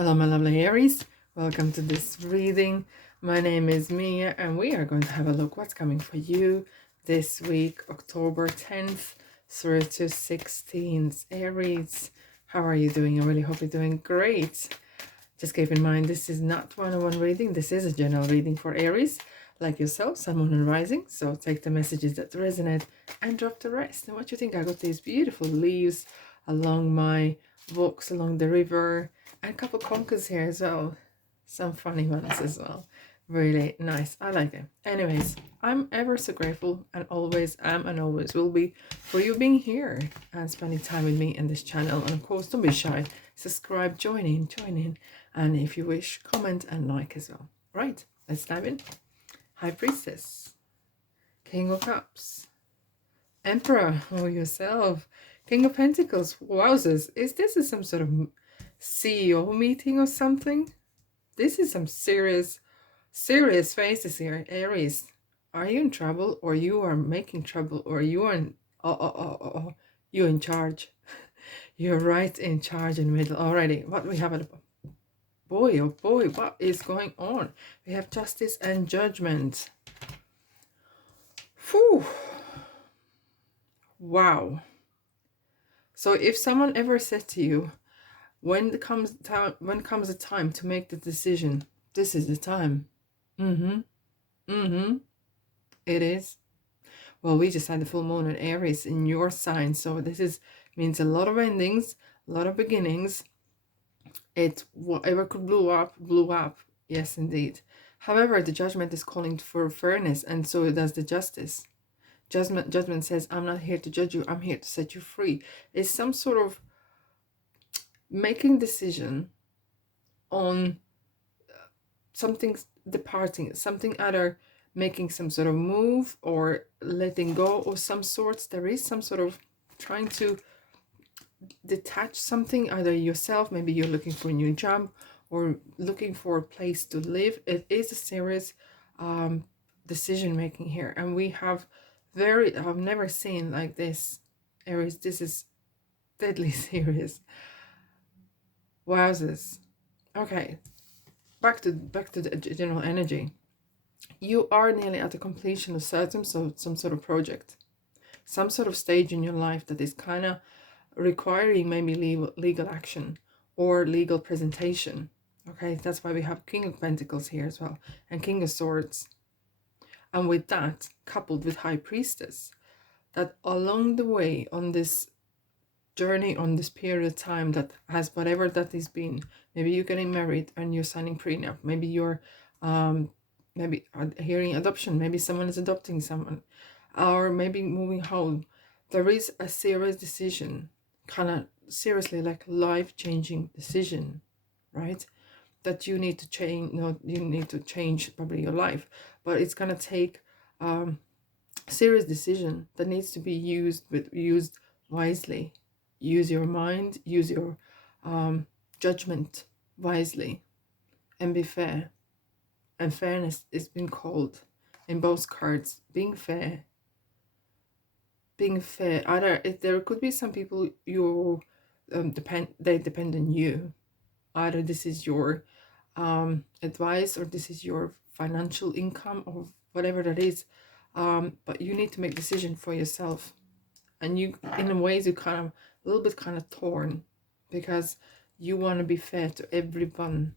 Hello, my lovely Aries. Welcome to this reading. My name is Mia, and we are going to have a look what's coming for you this week, October 10th through to 16th. Aries, how are you doing? I really hope you're doing great. Just keep in mind, this is not one-on-one reading. This is a general reading for Aries, like yourself, Sun, Moon, and Rising. So take the messages that resonate and drop the rest. And what you think? I got these beautiful leaves along my walks along the river, and a couple conkers here as well. Some funny ones as well. Really nice. I like it. Anyways, I'm ever so grateful and always am and always will be for you being here and spending time with me in this channel. And of course, don't be shy. Subscribe, join in. And if you wish, comment and like as well. Right, let's dive in. High Priestess, King of Cups, Emperor, or yourself, King of Pentacles. Wowzers, is this some sort of CEO meeting or something? This is some serious faces here. Aries, are you in trouble, or you are making trouble, or you are in you're in charge? You're right in charge in the middle already. What we have at the boy, oh boy, what is going on? We have Justice and Judgment. Whew. Wow. So if someone ever said to you, when comes a time to make the decision, this is the time. It is. Well, we just had the full moon in Aries in your sign, so this means a lot of endings, a lot of beginnings. It whatever could blew up. Yes, indeed. However, the Judgment is calling for fairness, and so does the Justice. Judgment says, I'm not here to judge you, I'm here to set you free. It's some sort of making decision on something departing, something either making some sort of move or letting go of some sorts. There is some sort of trying to detach something, either yourself, maybe you're looking for a new job or looking for a place to live. It is a serious decision making here, and we have I've never seen like this, Aries. This is deadly serious. Wowzers. Okay, back to the general energy. You are nearly at the completion of some sort of project, some sort of stage in your life that is kind of requiring maybe legal action or legal presentation. Okay, that's why we have King of Pentacles here as well, and King of Swords. And with that, coupled with High Priestess, that along the way on this journey, on this period of time that has whatever that has been, maybe you're getting married and you're signing prenup, maybe you're maybe hearing adoption, maybe someone is adopting someone, or maybe moving home. There is a serious decision, kind of seriously like life-changing decision, right? That you need to change. No, you need to change probably your life, but it's gonna take serious decision that needs to be used wisely. Use your mind, use your judgment wisely, and be fair. And fairness is been called in both cards. Being fair. Either if there could be some people you they depend on you. Either this is your advice, or this is your financial income, or whatever that is. But you need to make decision for yourself, and you, in ways, you kind of a little bit kind of torn, because you want to be fair to everyone,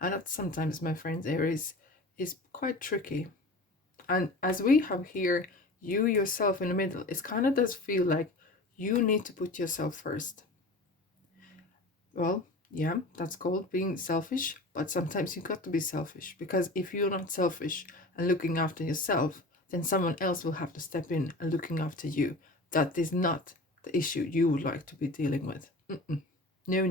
and that sometimes, my friends, Aries, is quite tricky. And as we have here, you yourself in the middle, it kind of does feel like you need to put yourself first. Well, yeah, that's called being selfish, but sometimes you got to be selfish, because if you're not selfish and looking after yourself, then someone else will have to step in and looking after you. That is not the issue you would like to be dealing with. No.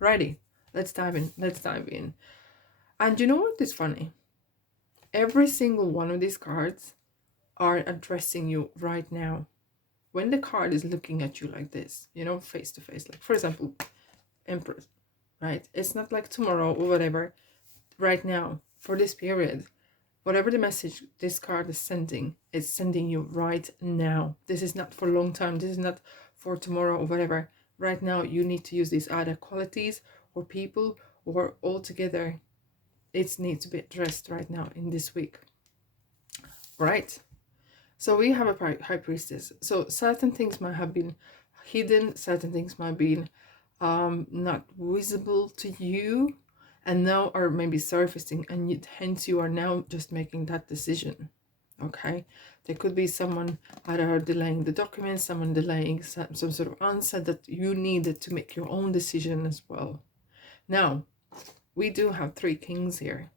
Righty, let's dive in. And you know what is funny? Every single one of these cards are addressing you right now. When the card is looking at you like this, you know, face to face, like for example, Empress, right? It's not like tomorrow or whatever. Right now, for this period, whatever the message this card is sending, it's sending you right now. This is not for a long time. This is not for tomorrow or whatever. Right now, you need to use these other qualities, or people or altogether, it needs to be addressed right now in this week. Right? So we have a high priestess. So certain things might have been hidden, certain things might be not visible to you, and now are maybe surfacing, and hence you are now just making that decision. Okay, there could be someone either delaying the document, someone delaying some sort of answer that you needed to make your own decision as well. Now, we do have 3 kings here.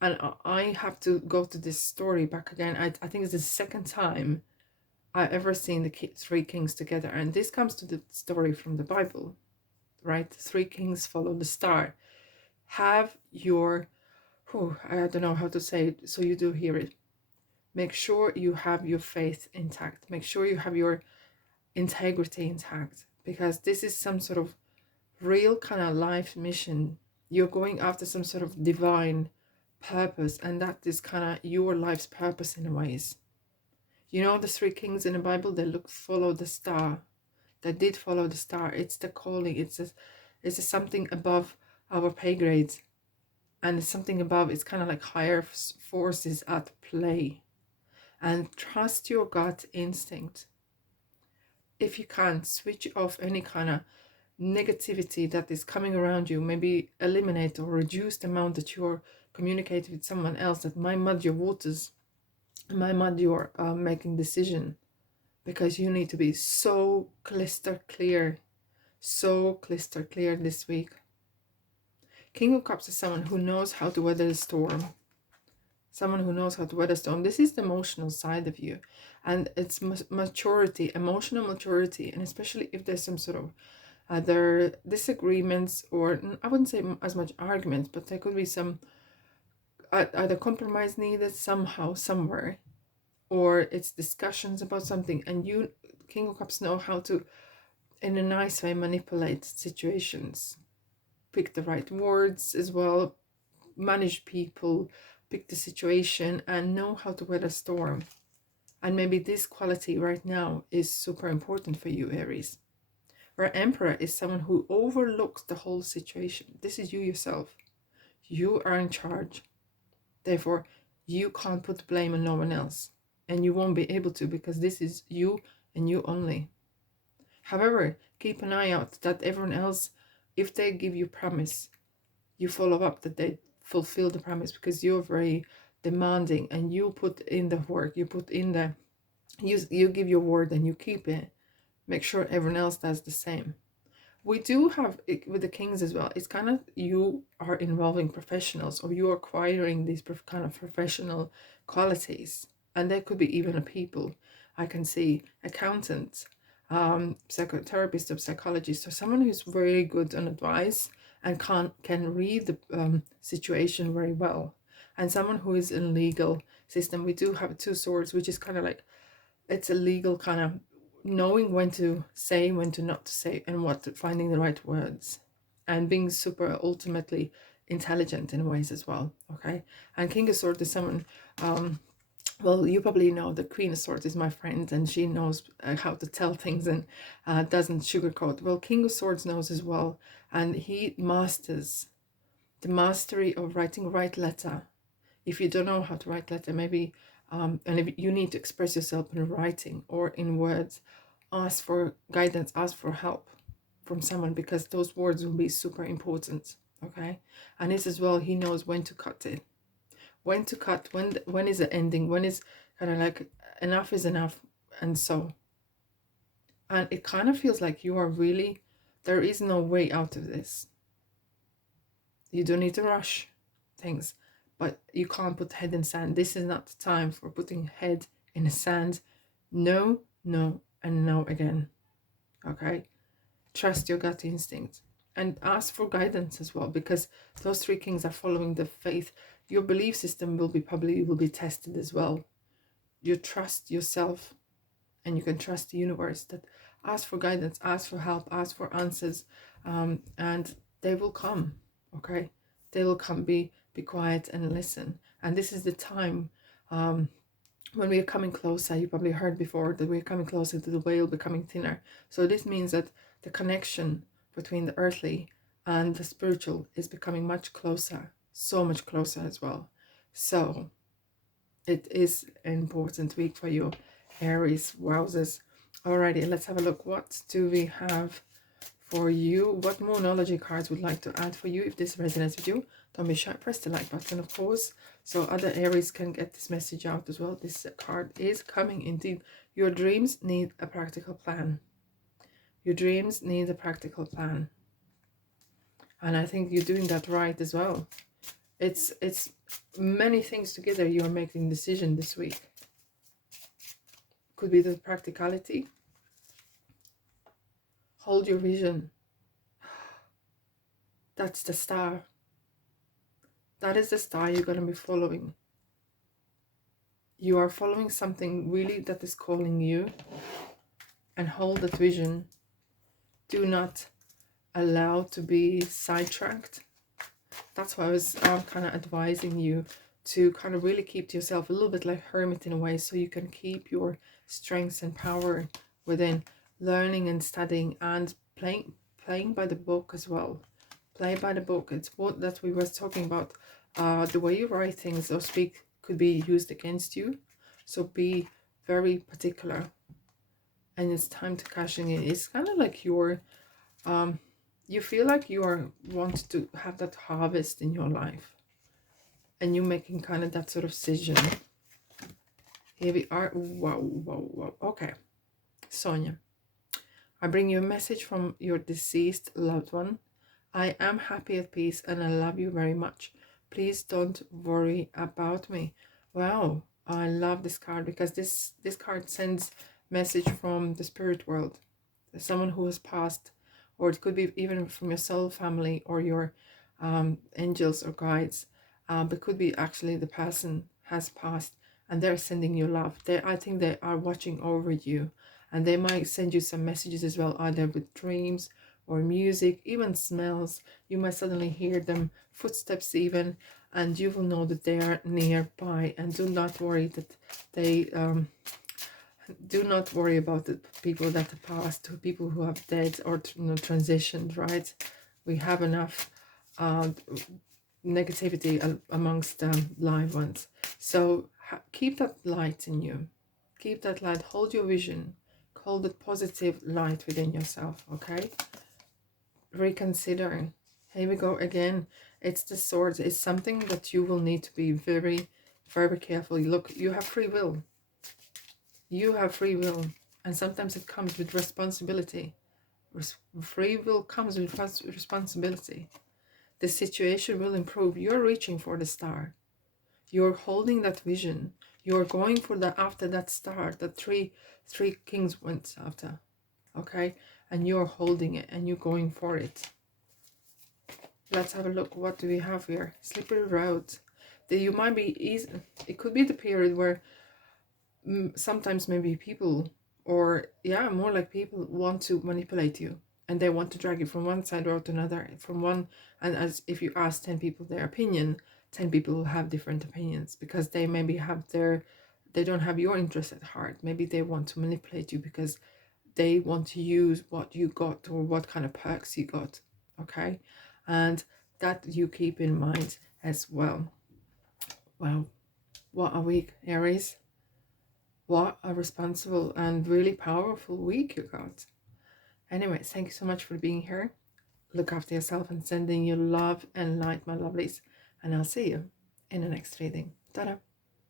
And I have to go to this story back again. I think it's the second time I ever seen the 3 kings together. And this comes to the story from the Bible, right? 3 kings follow the star. Have your, I don't know how to say it, so you do hear it. Make sure you have your faith intact. Make sure you have your integrity intact, because this is some sort of real kind of life mission. You're going after some sort of divine purpose, and that is kind of your life's purpose in ways. You know, the 3 kings in the Bible, they follow the star. They did follow the star. It's the calling. It's something above our pay grades, and it's something above. It's kind of like higher forces at play. And trust your gut instinct. If you can't, switch off any kind of negativity that is coming around you. Maybe eliminate or reduce the amount that you're communicating with someone else that might mud your waters, might mud your making decision, because you need to be so crystal clear this week. King of Cups is someone who knows how to weather the storm. Someone who knows how to weather storm. This is the emotional side of you, and it's maturity, emotional maturity, and especially if there's some sort of other disagreements, or I wouldn't say as much arguments, but there could be some either compromise needed somehow, somewhere, or it's discussions about something, and you, King of Cups, know how to, in a nice way, manipulate situations, pick the right words as well, manage people, pick the situation, and know how to weather storm. And maybe this quality right now is super important for you, Aries. Where Emperor is someone who overlooks the whole situation. This is you yourself. You are in charge. Therefore, you can't put the blame on no one else. And you won't be able to, because this is you and you only. However, keep an eye out that everyone else, if they give you promise, you follow up, that they fulfill the promise, because you're very demanding and you put in the work, you put in the, you give your word and you keep it. Make sure everyone else does the same. We do have it with the kings as well. It's kind of, you are involving professionals, or you are acquiring these kind of professional qualities. And there could be even a people. I can see accountants, psychotherapist or psychologist, or someone who's very good on advice and can read the situation very well. And someone who is in legal system. We do have 2 swords, which is kind of like, it's a legal kind of knowing when to say, when to not to say, and finding the right words, and being super ultimately intelligent in ways as well. Okay. And King of Swords is someone, well, you probably know the Queen of Swords is my friend, and she knows how to tell things and doesn't sugarcoat. Well, King of Swords knows as well, and he masters the mastery of writing the right letter. If you don't know how to write letter, maybe and if you need to express yourself in writing or in words, ask for guidance, ask for help from someone, because those words will be super important. Okay. And this as well, he knows when to cut it, when to cut, when is the ending, when is kind of like enough is enough. And so, and it kind of feels like you are really, there is no way out of this. You don't need to rush things, but you can't put head in sand. This is not the time for putting head in the sand. No, no, and no again. Okay. Trust your gut instinct and ask for guidance as well, because those 3 kings are following the faith. Your belief system will be tested as well. You trust yourself, and you can trust the universe. That ask for guidance, ask for help, ask for answers, and they will come. Okay, they will come. Be quiet and listen. And this is the time when we are coming closer. You probably heard before that we're coming closer to the veil becoming thinner. So this means that the connection between the earthly and the spiritual is becoming much closer, so much closer as well. So it is an important week for you, Aries. Wowzers. Alrighty, let's have a look. What do we have for you? What moonology cards would like to add for you? If this resonates with you, don't be shy, press the like button, of course, so other Aries can get this message out as well. This card is coming indeed. Your dreams need a practical plan. Your dreams need a practical plan. And I think you're doing that right as well. It's many things together. You're making decision this week. Could be the practicality. Hold your vision. That's the star. That is the star you're going to be following. You are following something really that is calling you, and hold that vision. Do not allow to be sidetracked. That's why I was kind of advising you to kind of really keep to yourself, a little bit like hermit in a way, so you can keep your strengths and power within learning and studying and playing by the book as well. Play by the book. It's what that we was talking about. The way you write things or speak could be used against you, so be very particular. And it's time to cashing in. It's kind of like your you feel like you are want to have that harvest in your life, and you're making kind of that sort of decision. Here we are. Wow. Okay, Sonia, I bring you a message from your deceased loved one. I am happy at peace and I love you very much. Please don't worry about me. Wow, I love this card, because this card sends message from the spirit world. Someone who has passed, or it could be even from your soul family or your angels or guides. It could be actually the person has passed and they're sending you love. I think they are watching over you, and they might send you some messages as well, either with dreams or music, even smells. You might suddenly hear them, footsteps even, and you will know that they are nearby. And do not worry that they do not worry about the people that have passed, to people who have died or transitioned, right? We have enough negativity amongst live ones. So keep that light in you. Keep that light. Hold your vision. Hold the positive light within yourself, okay? Reconsidering. Here we go again. It's the swords. It's something that you will need to be very, very careful. Look, you have free will. You have free will, and sometimes it comes with responsibility. Free will comes with responsibility. The situation will improve. You're reaching for the star. You're holding that vision. You're going for the after that star that three kings went after. Okay? And you're holding it and you're going for it. Let's have a look. What do we have here? Slippery road. You might be easy. It could be the period where sometimes maybe people, or yeah, more like people want to manipulate you, and they want to drag you from one side or to another, from one, and as if you ask 10 people their opinion, 10 people will have different opinions, because they maybe have they don't have your interest at heart. Maybe they want to manipulate you because they want to use what you got or what kind of perks you got, okay? And that you keep in mind as well. Wow, what a week, Aries. What a responsible and really powerful week you got. Anyway, thank you so much for being here. Look after yourself and sending you love and light, my lovelies. And I'll see you in the next reading. Ta-da!